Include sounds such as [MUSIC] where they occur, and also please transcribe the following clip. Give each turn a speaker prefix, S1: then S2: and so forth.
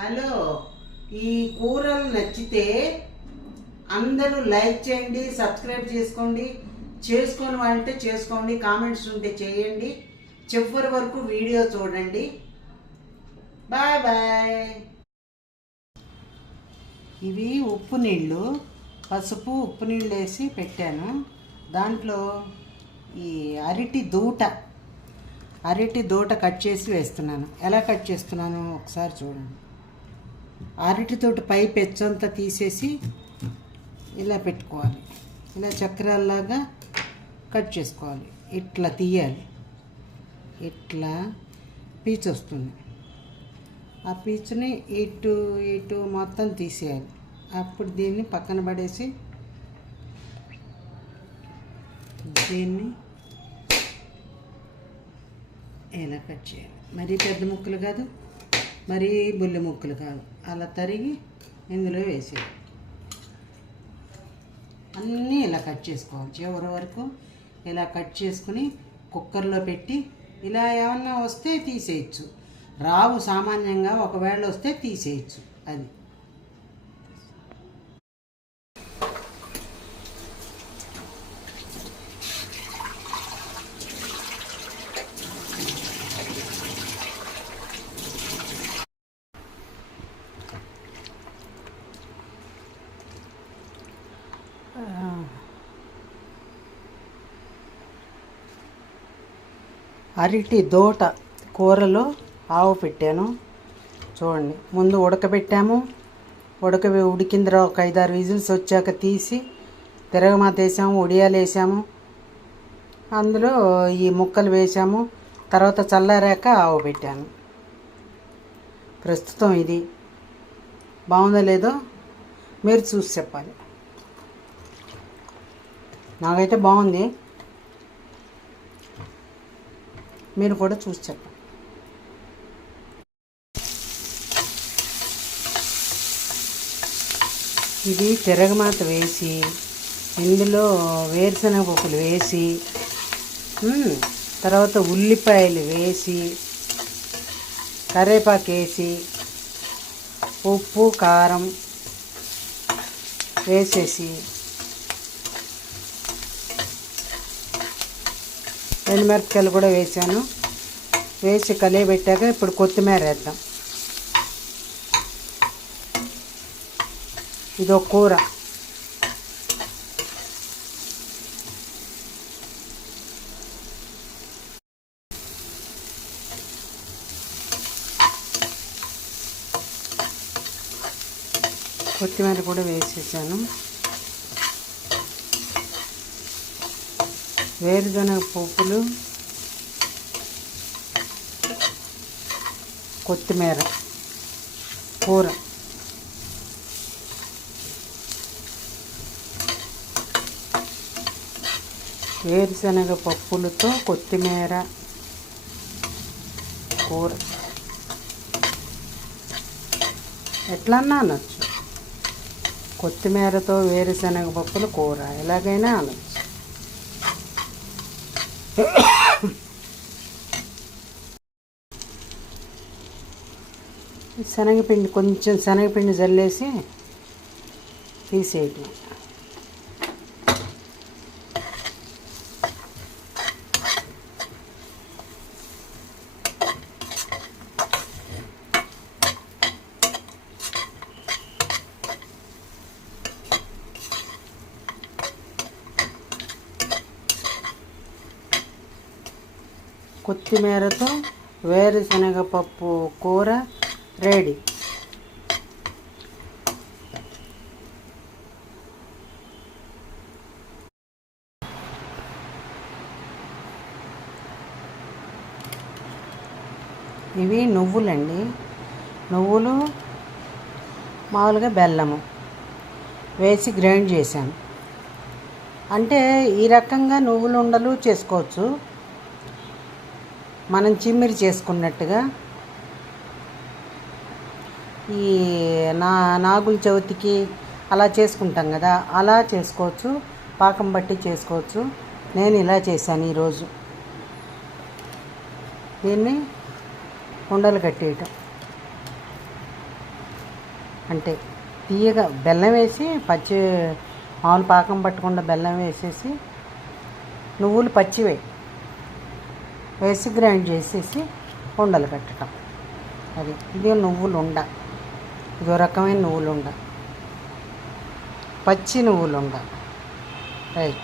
S1: Hello ఈ కూరలు నచ్చితే అందరూ లైక్ చేయండి సబ్స్క్రైబ్ చేసుకోండి చేసుకొని అంటే చేసుకోండి కామెంట్స్ ఉంటే చేయండి. చివరి వరకు వీడియో చూడండి. Bye bye. ఇవి ఉప్పు నీళ్ళు పసుపు ఉప్పు నీళ్ళు వేసి పెట్టాను. దాంట్లో ఈ అరటి దూట అరటి దూట కట్ చేసి వేస్తున్నాను. ఎలా కట్ చేస్తున్నాను ఒకసారి చూడండి. అరటితోటి పై పెచ్చంతా తీసేసి ఇలా పెట్టుకోవాలి. ఇలా చక్రాల్లాగా కట్ చేసుకోవాలి. ఇట్లా తీయాలి. ఇట్లా పీచు వస్తుంది. ఆ పీచుని ఇటు ఇటు మొత్తం తీసేయాలి. అప్పుడు దీన్ని పక్కన పడేసి దీన్ని ఇలా కట్ చేయాలి. మరీ పెద్ద ముక్కలు కాదు. మరీ బుల్లి ముక్కలు కాదు. అలా తరిగి ఇందులో వేసేయాలి అన్నీ ఇలా కట్ చేసుకోవాలి. చివరి వరకు ఇలా కట్ చేసుకుని కుక్కర్లో పెట్టి ఇలా ఏమన్నా వస్తే తీసేయచ్చు. రావు సామాన్యంగా ఒకవేళ వస్తే తీసేయచ్చు. అది. అరటి దోట కూరలో ఆవు పెట్టాను. చూడండి ముందు ఉడకబెట్టాము. ఉడక ఉడికిన తర్వాత ఒక ఐదారు విజిల్స్ వచ్చాక తీసి తిరగమాత వేసాము ఉడియాలు వేసాము. అందులో ఈ ముక్కలు వేసాము. తర్వాత చల్లారాక ఆవు పెట్టాను. ప్రస్తుతం ఇది. బాగుందో లేదో మీరు చూసి చెప్పాలి. నాకైతే బాగుంది. మీరు కూడా చూసి చెప్పండి. ఇది తిరగమాత వేసి ఇందులో వేరుశనగ పప్పులు వేసి తర్వాత ఉల్లిపాయలు వేసి కరేపాకు వేసి ఉప్పు కారం వేసేసి ఎండుమిరపకాయలు కూడా వేసాను. వేసి కలియబెట్టాక ఇప్పుడు కొత్తిమీర వేద్దాం. ఇది ఒక కూర. కొత్తిమీర కూడా వేసేసాను. వేరుశనగ పప్పులు కొత్తిమీర కూర. వేరుశనగ పప్పులతో కొత్తిమీర కూర. ఎట్లన్నా అనొచ్చు. కొత్తిమీరతో వేరుశనగ పప్పుల కూర ఎలాగైనా అనొచ్చు. [COUGHS] శనగపిండి కొంచెం శనగపిండి జల్లేసి తీసేయటం. కొత్తిమీరతో వేరుశనగ పప్పు కూర రెడీ. ఇవి నువ్వులండి. నువ్వులు మామూలుగా బెల్లము వేసి గ్రైండ్ చేశాను. అంటే ఈ రకంగా నువ్వులు ఉండలు చేసుకోవచ్చు. మనం చిమ్మిరి చేసుకున్నట్టుగా ఈ నా నాగుల చవితికి అలా చేసుకుంటాం కదా అలా చేసుకోవచ్చు పాకం బట్టి చేసుకోవచ్చు. నేను ఇలా చేశాను ఈరోజు. దీన్ని ఉండలు కట్టేయటం. అంటే తీయగా బెల్లం వేసి పచ్చి మామూలు పాకం పట్టకుండా బెల్లం వేసేసి నువ్వులు పచ్చివే. వేసి గ్రైండ్ చేసేసి ఉండలు కట్టడం అది ఇది నువ్వులు ఉండ ఇదో రకమైన నువ్వులు ఉండ పచ్చి నువ్వులు ఉండ రైట్.